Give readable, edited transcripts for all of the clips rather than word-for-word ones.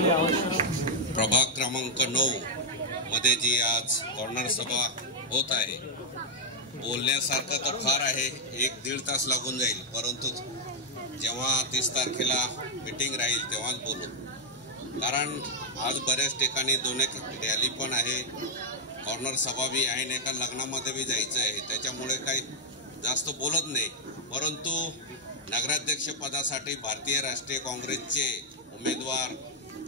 प्रभाग क्रमांक 9 मध्ये जी आज कॉर्नर सभा होत आहे, बोलण्यासारखं तर फार आहे, 1-1.5 तास लागून जाईल, परंतु जेव्हा 30 तारखेला मीटिंग राहील तेव्हाच बोलू. कारण आज बऱ्याच ठिकाणी दोन एक रॅली पण आहे, कॉर्नर सभा बी आहे, एका लग्नामध्ये बी जायचं आहे, त्याच्यामुळे काही जास्त बोलत नाही. परंतु नगराध्यक्ष पदासाठी भारतीय राष्ट्रीय काँग्रेसचे उमेदवार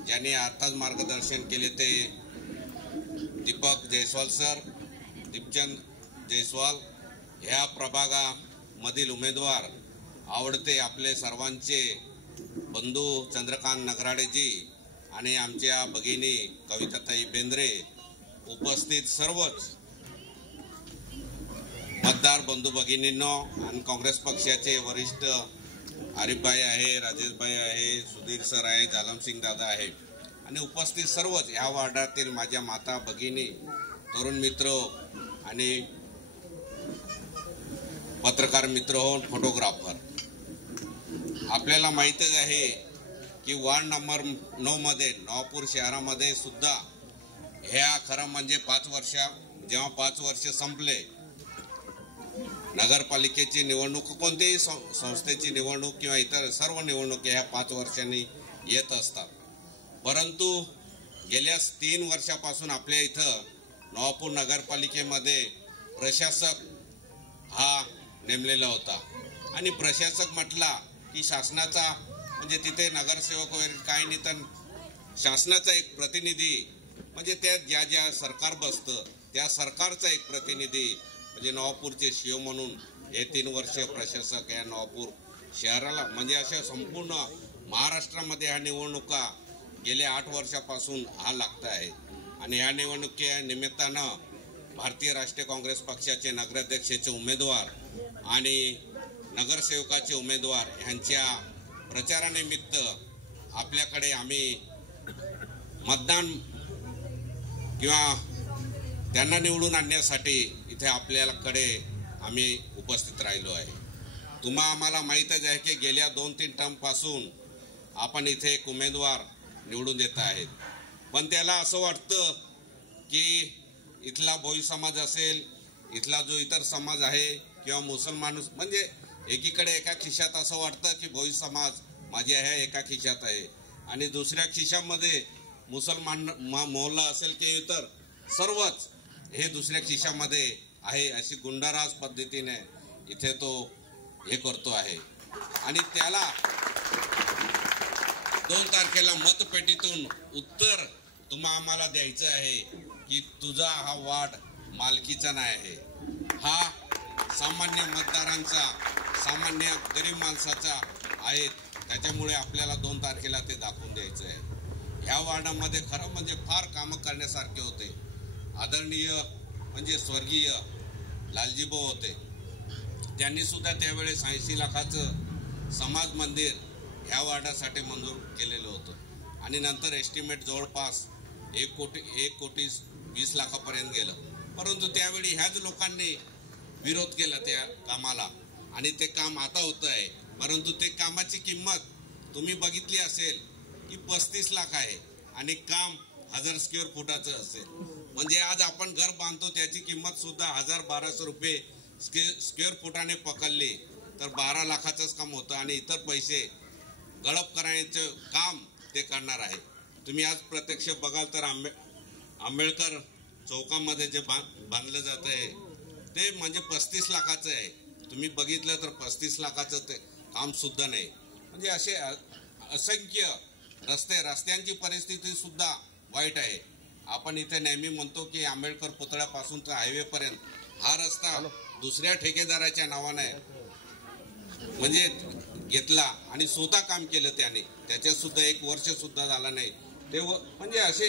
ज्यांनी आताच मार्गदर्शन केले ते दीपक जयस्वाल सर, दीपचंद जयस्वाल, ह्या प्रभागामधील उमेदवार आवडते आपले सर्वांचे बंधू चंद्रकांत नगराडेजी आणि आमच्या भगिनी कविताताई बेंद्रे, उपस्थित सर्वच मतदार बंधू भगिनींनो आणि काँग्रेस पक्षाचे वरिष्ठ आरिफभाई आहे, राजेशभाई आहे, सुधीर सर आहे, जालमसिंग दादा आहे आणि उपस्थित सर्वच ह्या वार्डातील माझ्या माता भगिनी, तरुण मित्र आणि पत्रकार मित्र हो, फोटोग्राफर. आपल्याला माहीतच आहे की वार्ड नंबर 9 मध्ये नवापूर शहरामध्ये सुद्धा ह्या खरं म्हणजे 5 वर्ष, जेव्हा 5 वर्ष संपले, नगरपालिकेची निवडणूक, कोणत्याही संस्थेची निवडणूक किंवा इतर सर्व निवडणुका ह्या 5 वर्षांनी येत असतात. परंतु गेल्या 3 वर्षापासून आपल्या इथं नवापूर नगरपालिकेमध्ये प्रशासक हा नेमलेला होता आणि प्रशासक म्हटला की शासनाचा म्हणजे तिथे नगरसेवक वगैरे काही नाही, तर शासनाचा एक प्रतिनिधी म्हणजे त्या ज्या ज्या सरकार बसतं त्या सरकारचा एक प्रतिनिधी म्हणजे नवापूरचे शिव म्हणून हे 3 वर्ष प्रशासक या नवापूर शहराला म्हणजे अशा संपूर्ण महाराष्ट्रामध्ये ह्या निवडणुका गेल्या 8 वर्षापासून हा लागत आहे. आणि ह्या निवडणुकीच्या निमित्तानं भारतीय राष्ट्रीय काँग्रेस पक्षाचे नगराध्यक्षाचे उमेदवार आणि नगरसेवकाचे उमेदवार ह्यांच्या प्रचारानिमित्त आपल्याकडे आम्ही मतदान किंवा त्यांना निवडून आणण्यासाठी इथे आपल्याकडे आम्ही उपस्थित राहिलो आहे. आम्हाला माहीतच आहे की गेल्या 2-3 टर्मपासून आपण इथे एक उमेदवार निवडून देत आहेत, पण त्याला असं वाटतं की इथला भोई समाज असेल, इथला जो इतर समाज आहे किंवा मुसलमान, म्हणजे एकीकडे एका खिशात असं वाटतं की भोई समाज माझी आहे एका खिशात आहे आणि दुसऱ्या खिशामध्ये मुसलमान मोहल्ला असेल की इतर सर्वच हे दुसऱ्या खिशामध्ये आहे, अशी गुंडाराज पद्धतीने इथे तो हे करतो आहे. आणि त्याला 2 तारखेला मतपेटीतून उत्तर आम्हाला द्यायचं आहे की तुझा हा वार्ड मालकीचा नाही आहे, हा सामान्य मतदारांचा, सामान्य गरीब माणसाचा आहे. त्याच्यामुळे आपल्याला 2 तारखेला ते दाखवून द्यायचं आहे. ह्या वार्डामध्ये खरं म्हणजे फार कामं करण्यासारखे होते. आदरणीय म्हणजे स्वर्गीय लालजीभाऊ होते, त्यांनी सुद्धा त्यावेळेस 80 लाखाचं समाज मंदिर ह्या वार्डासाठी मंजूर केलेलं होतं आणि नंतर एस्टिमेट जवळपास 1,20 लाखापर्यंत गेलं. परंतु त्यावेळी ह्याच लोकांनी विरोध केला त्या कामाला आणि ते काम आता होतं आहे. परंतु ते कामाची किंमत तुम्ही बघितली असेल की 35 लाख आहे आणि काम 1000 स्क्वेअर फुटाचं असेल. म्हणजे आज आपण घर बांधतो त्याची किंमत सुद्धा 1000-1200 रुपये स्क्वेअर फुटाने पकडली तर 12 लाखाचंच काम होतं आणि इतर पैसे गळप करण्याचं काम ते करणार आहे. तुम्ही आज प्रत्यक्ष बघाल तर आंबेडकर चौकामध्ये जे बांधलं जात आहे ते म्हणजे 35 लाखाचं आहे. तुम्ही बघितलं तर 35 लाखाचं ते काम सुद्धा नाही. म्हणजे असे असंख्य रस्त्यांची परिस्थिती सुद्धा वाईट आहे. आपण इथे नेहमी म्हणतो की आंबेडकर पुतळ्यापासून तर हायवेपर्यंत हा रस्ता दुसऱ्या ठेकेदाराच्या नावाने म्हणजे घेतला आणि स्वतः काम केलं त्याने, त्याच्यात सुद्धा 1 वर्ष सुद्धा झाला नाही. ते म्हणजे असे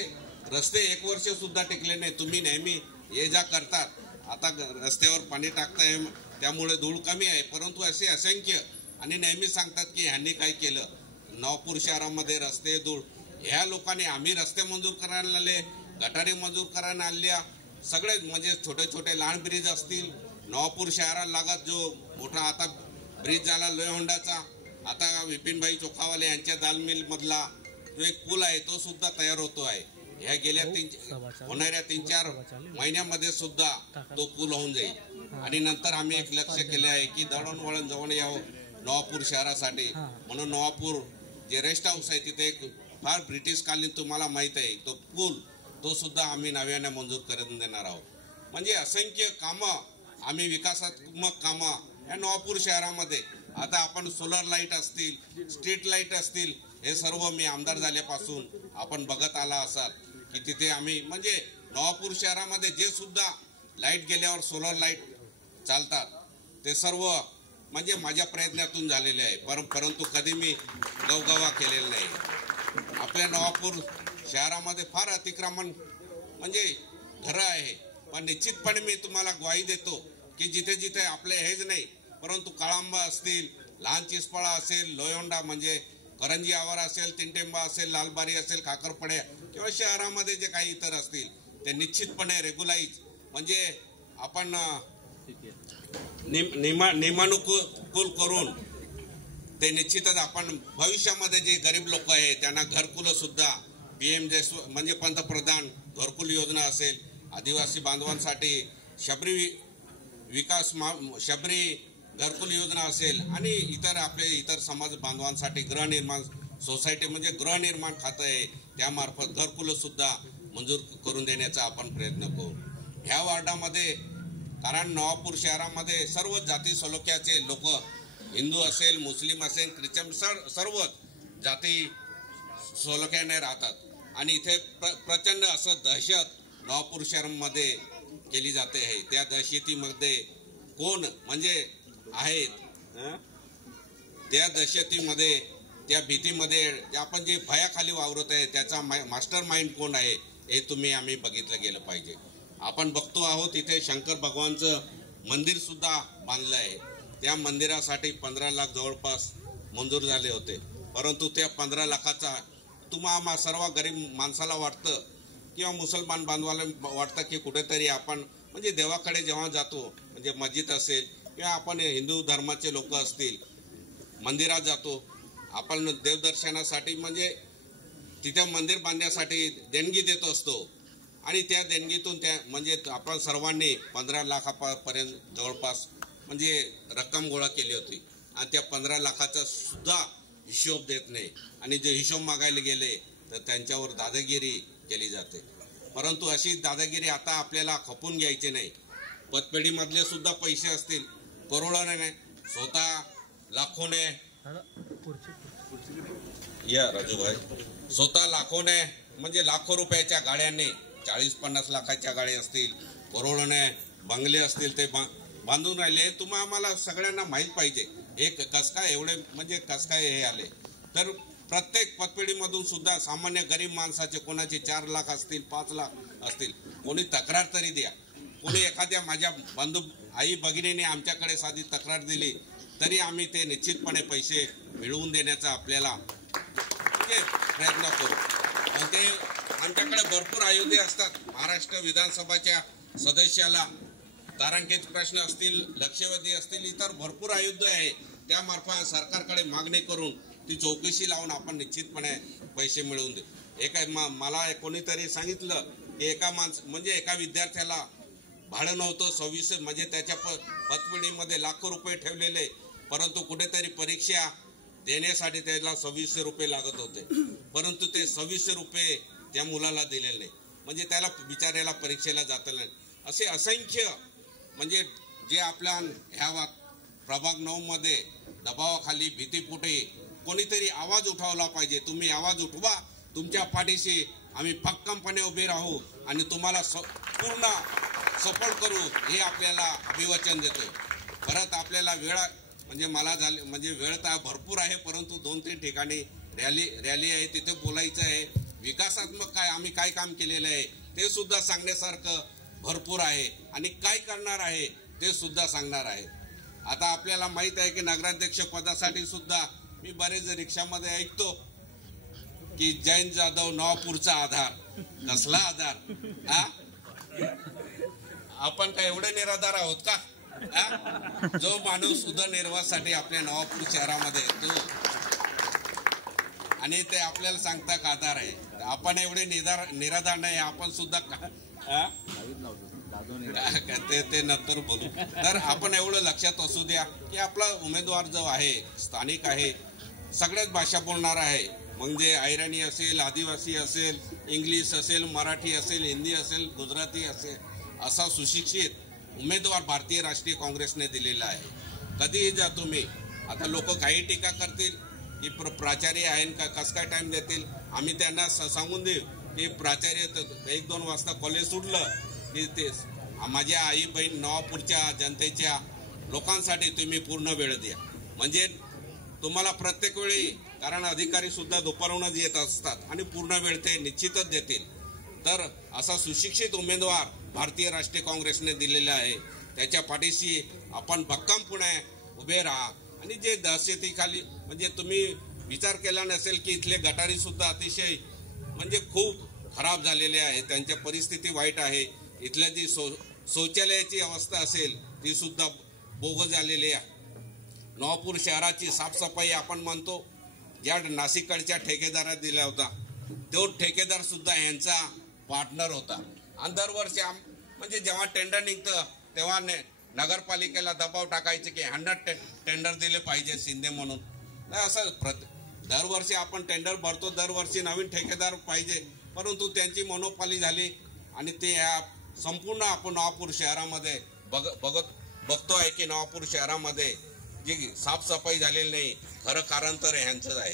रस्ते 1 वर्ष सुद्धा टिकले नाही. तुम्ही नेहमी ये जा करतात, आता रस्त्यावर पाणी टाकताय त्यामुळे धूळ कमी आहे, परंतु असे असंख्य आणि नेहमी सांगतात की ह्यांनी काय केलं. नवापूर शहरामध्ये रस्ते धूळ, ह्या लोकांनी आम्ही रस्ते मंजूर करायला आले, गटारी मंजूर करायला आणल्या, सगळे म्हणजे छोटे छोटे लहान ब्रिज असतील, नवापूर शहराला लागत जो मोठा आता ब्रिज झाला लोहंडाचा, आता विपिनभाई चोखावाले यांच्या दाल मिल मधला जो एक पूल आहे तो सुद्धा तयार होतो आहे. ह्या गेल्या होणाऱ्या 3-4 महिन्यामध्ये सुद्धा तो पूल होऊन जाईल. आणि नंतर आम्ही एक लक्ष केले आहे की दळणवळण जवळ यावं नवापूर शहरासाठी, म्हणून नवापूर जे रेस्ट हाऊस आहे तिथे एक फार ब्रिटिश कालीन तुम्हाला माहित आहे तो पूल तो सुद्धा आम्ही नव्याने मंजूर करून देणार आहोत. म्हणजे असंख्य कामं आम्ही विकासात्मक कामं या नवापूर शहरामध्ये, आता आपण सोलर लाईट असतील, स्ट्रीट लाईट असतील, हे सर्व मी आमदार झाल्यापासून आपण बघत आला असाल की तिथे आम्ही म्हणजे नवापूर शहरामध्ये जे सुद्धा लाईट गेल्यावर सोलर लाईट चालतात ते सर्व म्हणजे माझ्या प्रयत्नातून झालेले आहे. परंतु कधी मी गवगवा केलेला नाही. आपल्या नवापूर शहरामध्ये फार अतिक्रमण म्हणजे घरं आहे, पण निश्चितपणे मी तुम्हाला ग्वाही देतो की जिथे जिथे आपले हेच नाही परंतु काळांबा असतील, लहान चिसपाळा असेल, लोयंडा म्हणजे करंजी आवार असेल, तिंटेंबा असेल, लालबारी असेल, खाकरपड्या किंवा शहरामध्ये जे काही इतर असतील ते निश्चितपणे रेग्युलाइज म्हणजे आपण नियमानुकूल करून ते निश्चितच आपण भविष्यामध्ये जे गरीब लोक आहे त्यांना घरकुलं सुद्धा PM म्हणजे पंतप्रधान घरकुल योजना असेल, आदिवासी बांधवांसाठी शबरी शबरी घरकुल योजना असेल आणि इतर समाज बांधवांसाठी गृहनिर्माण सोसायटी म्हणजे गृहनिर्माण खातं आहे त्यामार्फत घरकुलं सुद्धा मंजूर करून देण्याचा आपण प्रयत्न करू. ह्या वार्डामध्ये कारण नवापूर शहरामध्ये सर्व जाती सलोख्याचे लोक, हिंदू असेल, मुस्लिम असेल, ख्रिश्चन सर्व जाती सलोख्याने राहतात आणि इथे प्रचंड असं दहशत नवापूर शहरामध्ये केली जाते आहे. त्या दहशतीमध्ये कोण म्हणजे आहेत त्या दहशतीमध्ये त्या भीतीमध्ये आपण जे भयाखाली वावरत आहे त्याचा मास्टर माइंड कोण आहे हे आम्ही बघितलं गेलं पाहिजे. आपण बघतो आहोत इथे शंकर भगवानचं मंदिर सुद्धा बांधलं आहे. त्या मंदिरासाठी 15 लाख जवळपास मंजूर झाले होते, परंतु त्या 15 लाखाचा तुम्हाला सर्व गरीब माणसाला वाटतं किंवा मुसलमान बांधवाला वाटतं की कुठेतरी आपण म्हणजे देवाकडे जेव्हा जातो म्हणजे मस्जिद असेल किंवा आपण हिंदू धर्माचे लोक असतील मंदिरात जातो आपण देवदर्शनासाठी म्हणजे तिथे मंदिर बांधण्यासाठी देणगी देत असतो आणि त्या देणगीतून त्या म्हणजे आपण सर्वांनी 15 लाखापर्यंत जवळपास म्हणजे रक्कम गोळा केली होती आणि त्या 15 लाखाचा सुद्धा हिशोब देत नाही आणि जे हिशोब मागायला गेले तर त्यांच्यावर दादागिरी केली जाते. परंतु अशी दादागिरी आता आपल्याला खपून घ्यायची नाही. पतपेढीमधले सुद्धा पैसे असतील करोडोने, स्वतः लाखोने या राजूभाई स्वतः लाखोने म्हणजे लाखो रुपयाच्या गाड्यांनी 40-50 लाखाच्या गाड्या असतील, करोडोने बंगले असतील ते बांधून राहिले. आम्हाला सगळ्यांना माहीत पाहिजे हे कस काय एवढे म्हणजे कस काय हे आले. तर प्रत्येक पतपेढीमधून सुद्धा सामान्य गरीब माणसाचे कोणाचे 4 लाख असतील, 5 लाख असतील, कोणी तक्रार तरी द्या. कोणी एखाद्या माझ्या बंधू आई भगिनीने आमच्याकडे साधी तक्रार दिली तरी आम्ही ते निश्चितपणे पैसे मिळवून देण्याचा आपल्याला म्हणजे प्रयत्न करू. आणि ते आमच्याकडे भरपूर आयुधे असतात. महाराष्ट्र विधानसभाच्या सदस्याला तारांकित प्रश्न असतील, लक्षवेधी असतील, इतर भरपूर आयुध आहे. त्यामार्फत सरकारकडे मागणी करून ती चौकशी लावून आपण निश्चितपणे पैसे मिळवून देऊ. मला कोणीतरी सांगितलं की म्हणजे एका विद्यार्थ्याला भाडं नव्हतं 26 म्हणजे त्याच्या पतपेढीमध्ये लाखो रुपये ठेवलेले, परंतु कुठेतरी परीक्षा देण्यासाठी त्याला 2600 रुपये लागत होते, परंतु ते 2600 रुपये त्या मुलाला दिलेले नाही म्हणजे त्याला बिचाऱ्याला परीक्षेला जाता नाही. असे असंख्य म्हणजे जे आपल्या ह्या प्रभाग 9 मध्ये दबावाखाली भीतीपोटी कोणीतरी आवाज उठवला पाहिजे. तुम्ही आवाज उठवा, तुमच्या पाठीशी आम्ही भक्कमपणे उभे राहू आणि तुम्हाला पूर्ण सपोर्ट करू हे आपल्याला अभिवचन देतो. परत आपल्याला वेळ म्हणजे मला झाले म्हणजे वेळ तर भरपूर आहे, परंतु 2-3 ठिकाणी रॅली आहे तिथे बोलायचं आहे. विकासात्मक आम्ही काय काम केलेलं आहे ते सुद्धा सांगण्यासारखं भरपूर आहे आणि काय करणार आहे ते सुद्धा सांगणार आहे. आता आपल्याला माहित आहे की नगराध्यक्ष पदासाठी सुद्धा मी बरेच रिक्षामध्ये ऐकतो की जयंत जाधव नवापूरचा आधार. कसला आधार? आपण काय एवढे निराधार आहोत का? जो माणूस उदरनिर्वाहासाठी आपल्या नवापूर शहरामध्ये येतो आणि ते आपल्याला सांगता खासदार आहे. आपण एवढे निराधार नाही, आपण सुद्धा ते नंतर बोलू. तर आपण एवढं लक्षात असू द्या की आपला उमेदवार जो आहे स्थानिक आहे, सगळ्याच भाषा बोलणारा आहे. म्हणजे ऐराणी असेल, आदिवासी असेल, इंग्लिश असेल, मराठी असेल, हिंदी असेल, गुजराती असेल, असा सुशिक्षित उमेदवार भारतीय राष्ट्रीय काँग्रेसने दिलेला आहे. कधीही जा तुम्ही. आता लोक काही टीका करतील की प्राचार्य आहे का, कसं काय टाइम देतील. आम्ही त्यांना सांगून देऊ की प्राचार्य 1-2 वाजता कॉलेज सुटलं की ते माझ्या आई बहीण नवापूरच्या जनतेच्या लोकांसाठी तुम्ही पूर्ण वेळ द्या. म्हणजे तुम्हाला प्रत्येक वेळी, कारण अधिकारी सुद्धा दुपारूनच येत असतात आणि पूर्ण वेळ ते निश्चितच देतील. तर असा सुशिक्षित उमेदवार भारतीय राष्ट्रीय काँग्रेसने दिलेला आहे. त्याच्या पाठीशी आपण भक्कमपणे उभे राहा. आणि जे दहशतीखाली, म्हणजे तुम्ही विचार केला नसेल की इथले गटारी सुद्धा अतिशय म्हणजे खूप खराब झालेले आहे, त्यांच्या परिस्थिती वाईट आहे. इथल्या जी शौचालयाची अवस्था असेल ती सुद्धा बोगस झालेली आहे. नवापूर शहराची साफसफाई आपण म्हणतो ज्या नाशिककडच्या ठेकेदारात दिला होता, तो ठेकेदार सुद्धा यांचा पार्टनर होता. आणि दरवर्षी म्हणजे जेव्हा टेंडर निघतं तेव्हा नगरपालिकेला दबाव टाकायचे की 100 टेंडर दिले पाहिजे शिंदे म्हणून. नाही, असं दरवर्षी आपण टेंडर भरतो, दरवर्षी नवीन ठेकेदार पाहिजे, परंतु त्यांची मोनोपॉली झाली आणि ते संपूर्ण आपण नवापूर शहरामध्ये बघतो आहे की नवापूर शहरामध्ये जी साफसफाई झालेली नाही, खरं कारण तर ह्यांचंच आहे.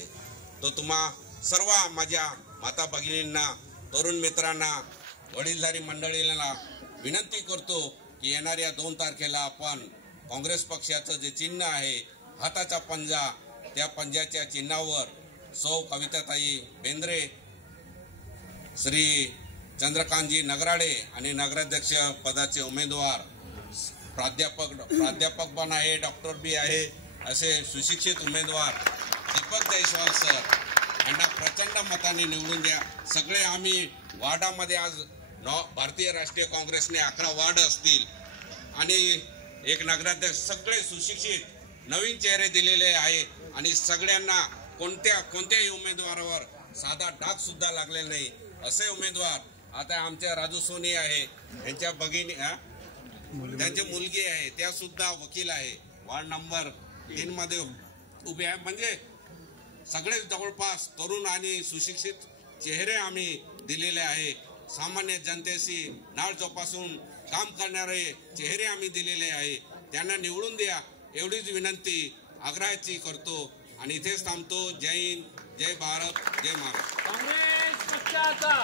तो तुम्हा सर्व माझ्या माता भगिनींना, तरुण मित्रांना, वडीलधारी मंडळींना विनंती करतो की येणाऱ्या 2 तारखेला आपण काँग्रेस पक्षाचं जे चिन्ह आहे, हाताचा पंजा, त्या पंजाच्या चिन्हावर सौ कविताताई बेंद्रे, श्री चंद्रकांतजी नगराडे आणि नगराध्यक्ष पदाचे उमेदवार प्राध्यापक पण आहे, डॉक्टर बी आहे, असे सुशिक्षित उमेदवार दीपक जयस्वाल सर यांना प्रचंड मताने निवडून द्या. सगळे आम्ही वार्डामध्ये आज भारतीय राष्ट्रीय काँग्रेसने 11 वार्ड असतील आणि एक नगराध्यक्ष, सगळे सुशिक्षित नवीन चेहरे दिलेले आहे आणि सगळ्यांना कोणत्याही उमेदवारावर साधा डाग सुद्धा लागलेला नाही असे उमेदवार. आता आमच्या राजू सोनी आहे, यांच्या भगिनी, त्यांची मुलगी आहे, त्या सुद्धा वकील आहे, वार्ड नंबर 3 मध्ये उभे आहे. म्हणजे सगळे जवळपास तरुण आणि सुशिक्षित चेहरे आम्ही दिलेले आहे. सामान्य जनतेशी नाळ जोपासून काम करणारे चेहरे आम्ही दिलेले आहे. त्यांना निवडून द्या एवढीच विनंती आग्रहाची करतो आणि इथेच थांबतो. जय हिंद, जय भारत, जय महाराष्ट्र. काँग्रेस पक्षाचा